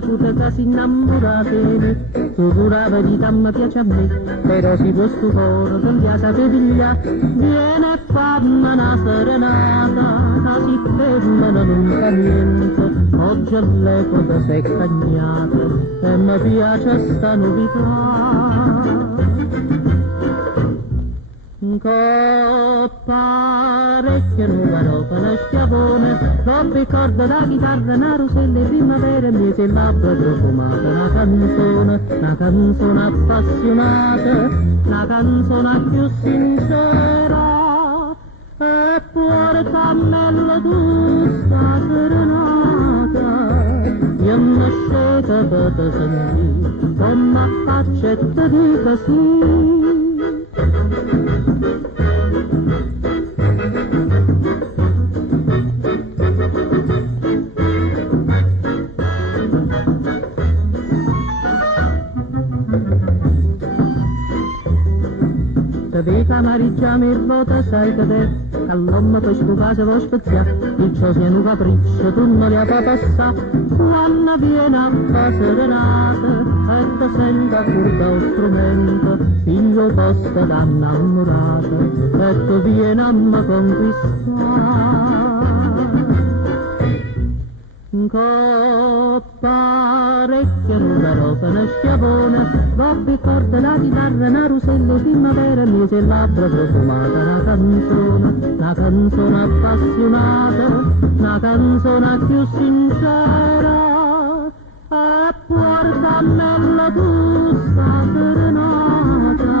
pure che si innamora di me, tu pura verità mi piace a me, però si può sto cuore non ti sa piglia, viene e fammi una serenata, si ferma non fa niente, oggi all'epoca sei cagnata e mi piace sta novità. Parecchie nuova roba, la schiavone, troppi corde da chitarra, una rosella primavera, mese e labbra profumata, una canzone appassionata, una canzone più sincera, e portamela tu sta serenata, io mi scelgo per te sentire, come faccio e ti dico sì. Se camaricciamo il voto sai che te, all'uomo per scopare vuoi speziare, il ciò sia un capriccio, tu non li ha da passare, quando viene a fa serenata, e te senta pure da strumento, figlio posto da innamorata, e tu vieni a me conquistare. Parecchie nuova roba, una schiavone, troppi corde da chitarra, una rosella primavera, mese e labbra profumata, una canzone appassionata, una canzone più sincera, e portamela tu sta serenata,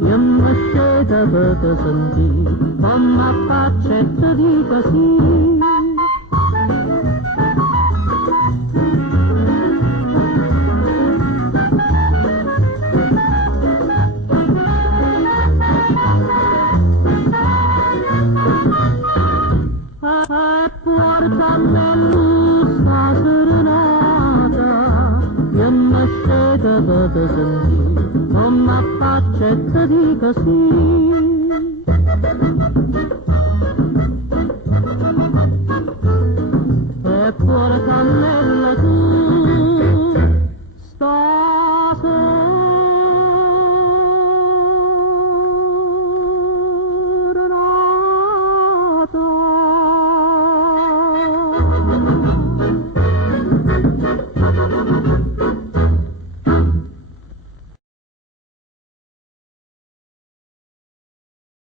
io mi scelgo per te sentire, come faccio e ti dico sì. Portamela sta serenata, io mi scelgo per te sentire, come faccio e ti dico sì.